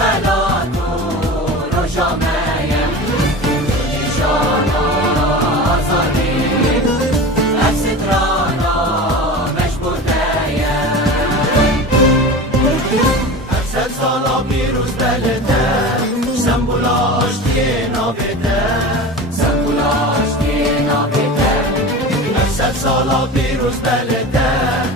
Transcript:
خلات و روشامایم نیشانا آزادی افسترانا مشبوطایم افصد سالا پیروز بلده سنبولا آشتی نابده سنبولا آشتی نابده افصد سالا پیروز بلده